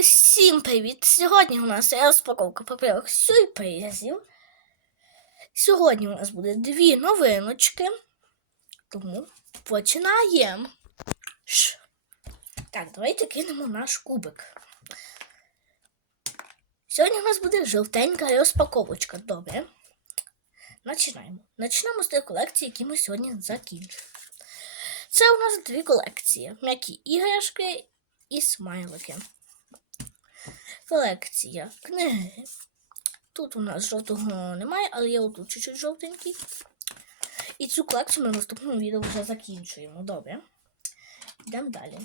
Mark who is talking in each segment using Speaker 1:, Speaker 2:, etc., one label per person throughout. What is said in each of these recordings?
Speaker 1: Усім привіт! Сьогодні у нас розпаковка паперових сюрпризів. Сьогодні у нас буде дві новиночки. Тому починаємо. Так, давайте кинемо наш кубик. Сьогодні у нас буде жовтенька розпаковочка. Добре. Починаємо. Почнемо з тих колекцій, які ми сьогодні закінчили. Це у нас дві колекції: м'які іграшки і смайлики. Колекція книги. Тут у нас жовтого немає, але є отут чуть-чуть жовтенький. І цю колекцію ми в наступному відео вже закінчуємо. Добре. Йдемо далі.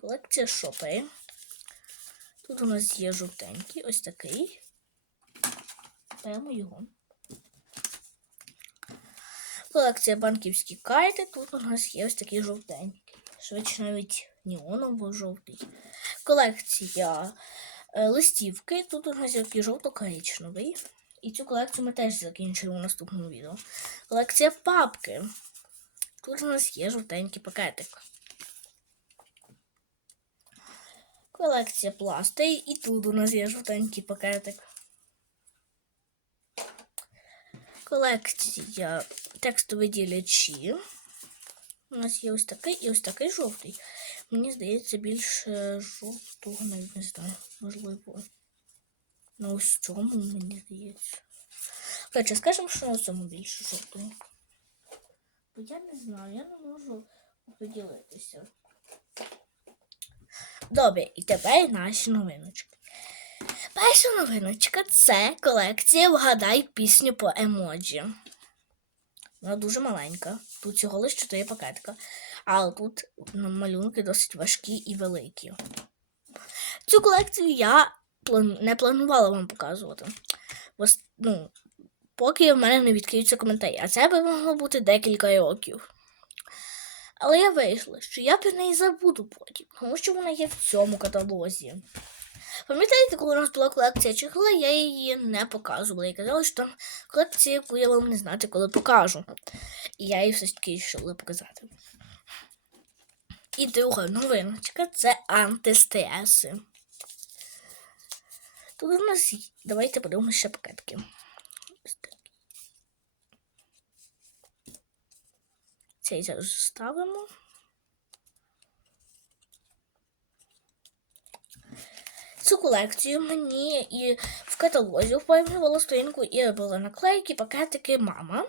Speaker 1: Колекція шопи. Тут у нас є жовтенький, ось такий. Беремо його. Колекція банківські карти. Тут у нас є ось такий жовтенький. Швидше навіть неоново жовтий. Колекція листівки. Тут у нас є такий жовто-коричневий. І цю колекцію ми теж закінчуємо в наступному відео. Колекція папки. Тут у нас є жовтенький пакетик. Колекція пластей. І тут у нас є жовтенький пакетик. Колекція текстові ділячі. У нас є ось такий і ось такий жовтий. Мені здається, більше жовтого навіть не знаю. Можливо. На ось цьому, мені здається. Коротше, скажемо, що на цьому більше жовтого. Бо я не знаю, я не можу поділитися. Добре, і тепер наші новиночки. Перша новиночка це колекція Вгадай пісню по емоджі. Вона дуже маленька. Тут всього лише 4 пакетика. Але тут малюнки досить важкі і великі. Цю колекцію я не планувала вам показувати. Ну, поки в мене не відкриються коментарі. А це би могло бути декілька років. Але я вирішила, що я про неї забуду потім, тому що вона є в цьому каталозі. Пам'ятаєте, коли у нас була колекція чехла, я її не показувала. І казала, що там колекція, яку я вам не знати, коли покажу. І я її все ж таки вирішила показати. І друга новиночка це антистреси. Тут у нас. Давайте подивимося ще пакетки. Цей зараз ставимо. Цю колекцію мені і в каталозі впевнювала сторінку і робила наклейки, пакетики мама.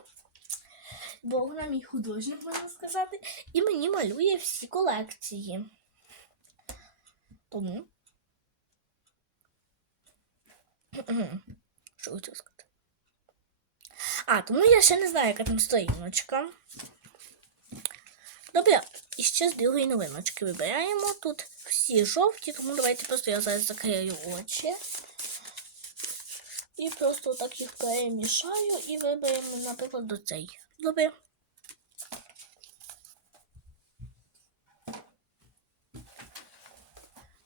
Speaker 1: Бо вона мій художник, можна сказати, і мені малює всі колекції. Тому. Що хотів сказати? А, тому я ще не знаю, яка там сторіночка. Добре, і ще з другої новиночки вибираємо. Тут всі жовті, тому давайте просто я зараз закрию очі. І просто так їх перемішаю і виберемо, наприклад, до цей. Добре.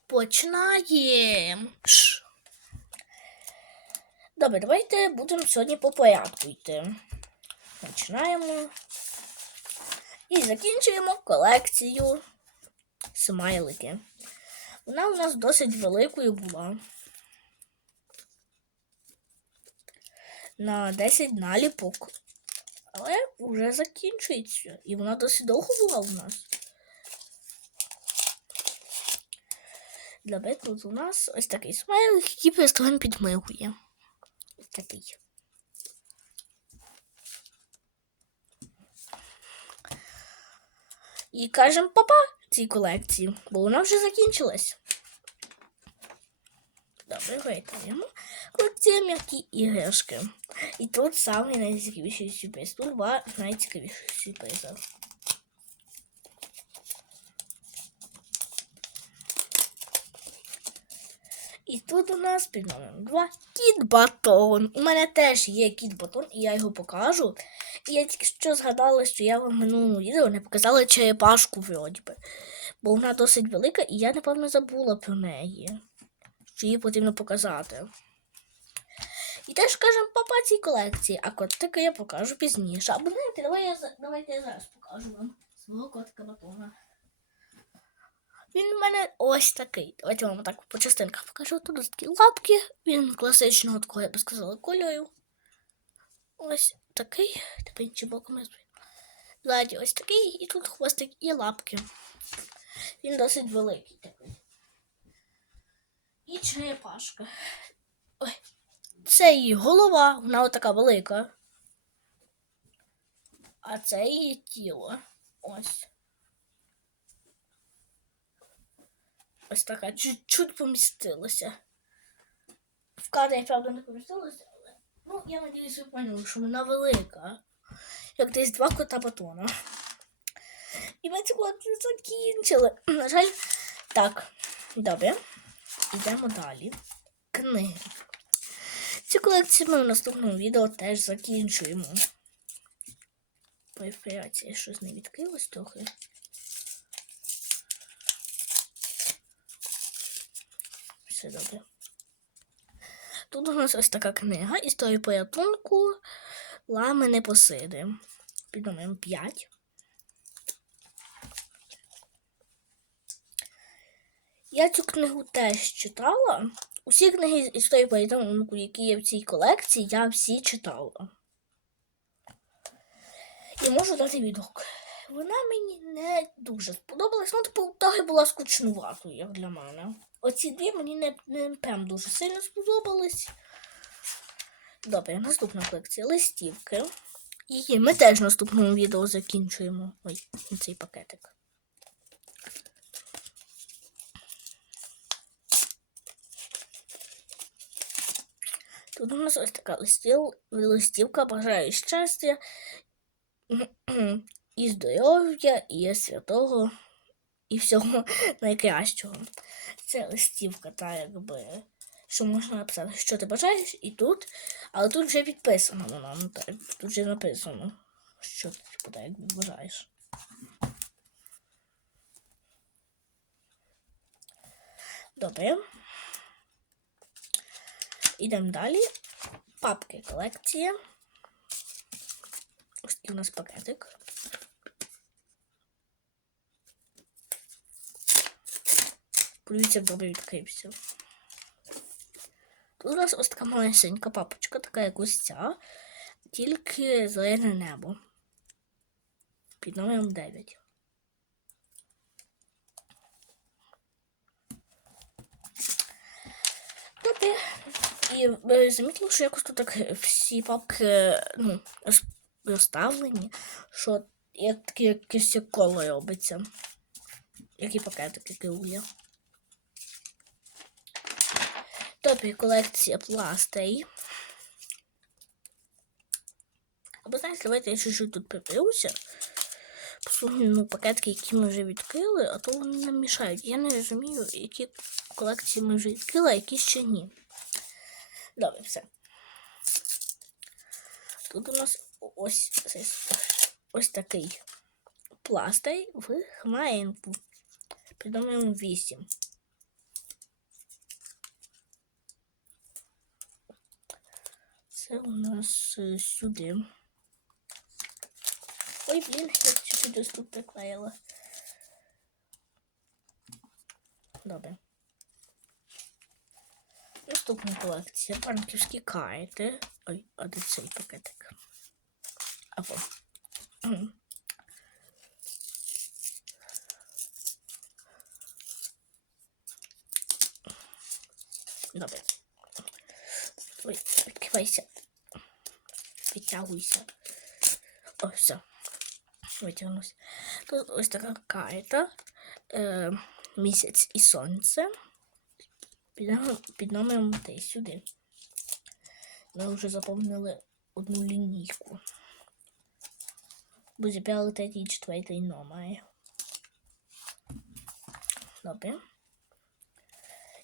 Speaker 1: Починаємо. Добре, давайте будемо сьогодні по порядку йти. Починаємо. І закінчуємо колекцію смайлики. Вона у нас досить великою була. На 10 наліпок. Але вже закінчується. І вона досить довго була у нас. Для прикладу у нас ось такий смайлик, який просто підмигує. Ось такий. І кажемо папа цій колекції, бо вона вже закінчилась. Добре, витаємо. Колекція м'які іграшки. І тут самий найцікавіший сюрприз. Тут два найцікавіших сюрпризи. І тут у нас під номером 2 кіт батон. У мене теж є кіт батон, і я його покажу. І я тільки що згадала, що я вам в минулому відео не показала черепашку вроді би. Бо вона досить велика, і я, напевно, забула про неї. Що її потрібно показати. Теж кажемо папа цій колекції, а котика я покажу пізніше. Або знаєте, давай я, давайте я зараз покажу вам свого котика батона. Він в мене ось такий. Давайте вам так по частинках покажу. Тут такі лапки. Він класичного такого, я би сказала, кольору. Ось такий. Тепер іншим боком я. Ззаді ось такий, і тут хвостик і лапки. Він досить великий такий. І черепашка. Ой. Це її голова, вона отака велика. А це її тіло. Ось. Ось така чуть-чуть помістилася. В кадрі, правда, не помістилася, але. Ну, я надіюсь, ви поняли, що вона велика. Як десь два кота батона. І ми цю колекцію закінчили. На жаль, так. Добре. Йдемо далі. Книги. Колекцію ми в наступному відео теж закінчуємо. По щось не відкрилось трохи. Все добре. Тут у нас ось така книга Історія порятунку Лами Непосиди. Під номером 5. Я цю книгу теж читала. Усі книги з історії порятунку, які є в цій колекції, я всі читала. І можу дати відгук. Вона мені не дуже сподобалась, ну, типу, трохи була скучнуватою, як для мене. Оці дві мені не, не прям дуже сильно сподобались. Добре, наступна колекція листівки. Її ми теж в наступному відео закінчуємо. Ой, цей пакетик. Тут у нас ось така листів, листівка бажаю щастя і здоров'я, і святого, і всього найкращого. Це листівка, та якби, що можна написати, що ти бажаєш, і тут, але тут вже підписано вона, ну так, тут вже написано, що ти типу, якби бажаєш. Добре. Ідемо далі. Папки колекція. Ось такий у нас пакетик. Подивіться, добре відкрився. Тут у нас ось така малесенька папочка, така як ось ця, тільки зелене небо. Під номером 9. Добре. І ви замітили, що якось тут так всі папки ну, розставлені, що як таке якесь коло робиться. Які пакетики круглі. Тобі колекція пластей. Або знаєте, давайте я чуть-чуть тут приберуся. Ну, пакетки, які ми вже відкрили, а то вони нам мішають. Я не розумію, які колекції ми вже відкрили, а які ще ні. Добре, все. Тут у нас ось, ось, такий пластий в. Під номером 8. Це у нас е, сюди. Ой, блін, я чуть-чуть десь тут приклеїла. Добре. Наступна колекція. Банківські карти. Ой, а де цей пакетик? Або. Мгм. Добре. Ой, відкривайся. Відтягуйся. О, все. Витягнувся. Тут ось така карта. Е, місяць і сонце. Під, номером- 3 сюди. Ми вже заповнили одну лінійку. Бо зібрали третій і четвертий номер. Добре.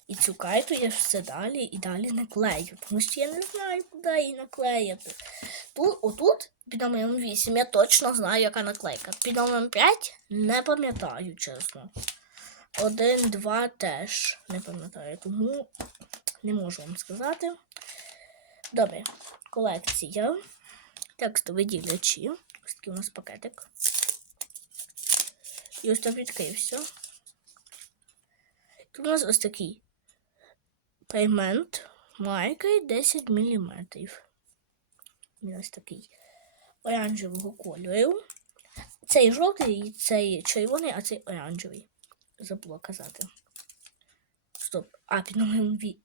Speaker 1: І цю карту я все далі і далі наклею, тому що я не знаю, куди її наклеїти. Тут, отут, під номером 8, я точно знаю, яка наклейка. Під номером 5 не пам'ятаю, чесно. Один, два теж не пам'ятаю, тому не можу вам сказати. Добре, колекція. Текстові ділячі. Ось такий у нас пакетик. І ось так відкрився. Тут у нас ось такий пеймент майкою 10 мм. Ось такий оранжевого кольору. Цей жовтий, цей червоний, а цей оранжевий. Забула казати. Стоп. А, під номером дві.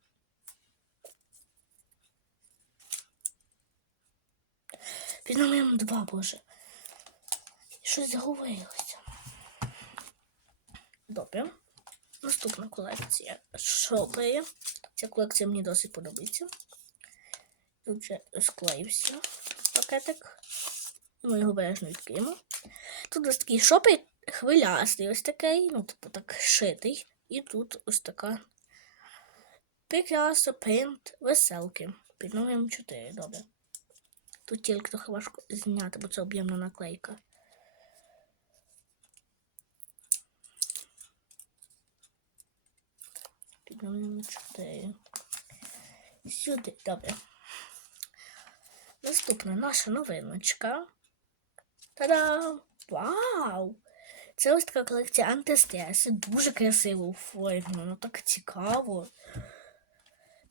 Speaker 1: Під номером два, боже. Щось заговорилося. Добре. Наступна колекція шопери. Ця колекція мені досить подобається. Тут вже склеївся пакетик. Ми його бережно відкриємо. Тут ось такий шопер хвилястий, ось такий, ну, типу так шитий. І тут ось така прикраса, принт, веселки. Під номером 4, добре. Тут тільки трохи важко зняти, бо це об'ємна наклейка. Під номером 4. Сюди, добре. Наступна наша новиночка. Та-дам! Вау! Це ось така колекція антистреси. Дуже красиво оформлено, так цікаво.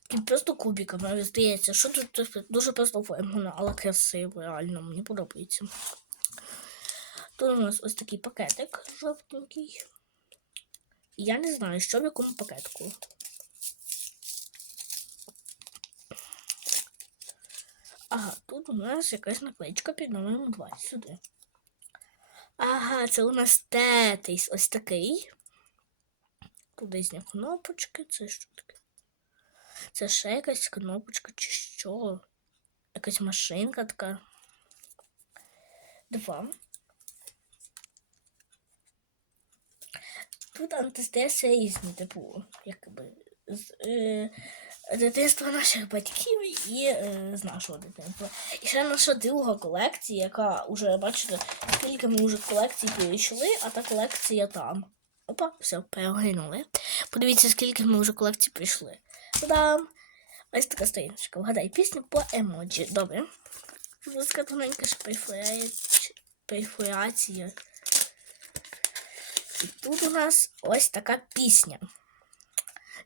Speaker 1: Таким просто кубиками здається, що тут дуже просто оформлено, але красиво, реально, мені подобається. Тут у нас ось такий пакетик жовтенький. І я не знаю, що в якому пакетку. Ага, тут у нас якась наклеечка під номером 20 сюди. Ага, це у нас тетейс ось такий. Десь кнопочки, це що таке? Це ще якась кнопочка чи що? Якась машинка така. Два. Тут антистеси різні, типу, якби з е, дитинства наших батьків і е, з нашого дитинства. І ще наша друга колекція, яка вже, бачите, скільки ми вже колекцій пройшли, а та колекція там. Опа, все, перегинули. Подивіться, скільки ми вже колекцій пройшли. Та-дам! Ось така сторіночка. Вгадай пісню по емоджі. Добре. Будь ласка, тоненька ще перфорація. І тут у нас ось така пісня.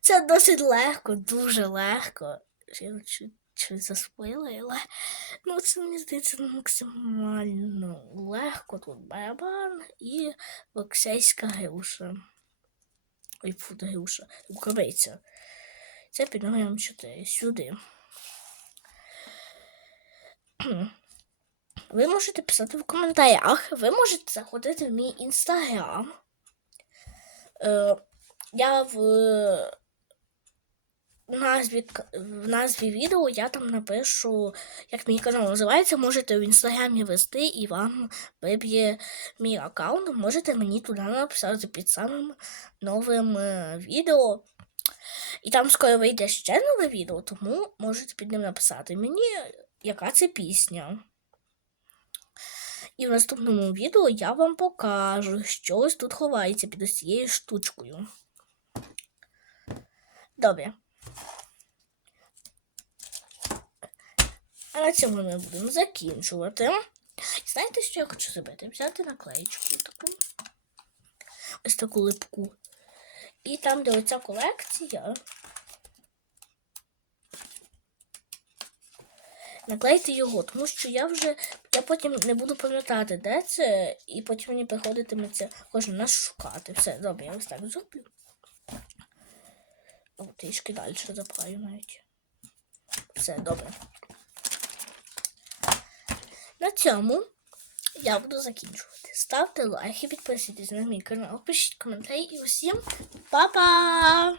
Speaker 1: Це досить легко, дуже легко. Я чуть заспойлила. Ну, це мені здається максимально легко. Тут барабан і боксейська груша. Ой, фу, та. Рукавиця. Це під номером 4. Сюди. Ви можете писати в коментарях. Ви можете заходити в мій інстаграм. Е, я в назві, в назві відео я там напишу, як мій канал називається. Можете в інстаграмі вести і вам виб'є мій аккаунт. Можете мені туди написати під самим новим е, відео. І там скоро вийде ще нове відео, тому можете під ним написати мені, яка це пісня. І в наступному відео я вам покажу, що ось тут ховається під ось цією штучкою. Добре. А на цьому ми будемо закінчувати. Знаєте, що я хочу зробити? Взяти наклеєчку таку. Ось таку липку. І там, де оця колекція. Наклейте його, тому що я вже я потім не буду пам'ятати, де це, і потім мені приходитиметься кожен раз шукати. Все, добре, я ось так зроблю. О, трішки далі запхаю навіть. Все, добре. На цьому я буду закінчувати. Ставте лайки, підписуйтесь на мій канал, пишіть коментарі і усім па-па!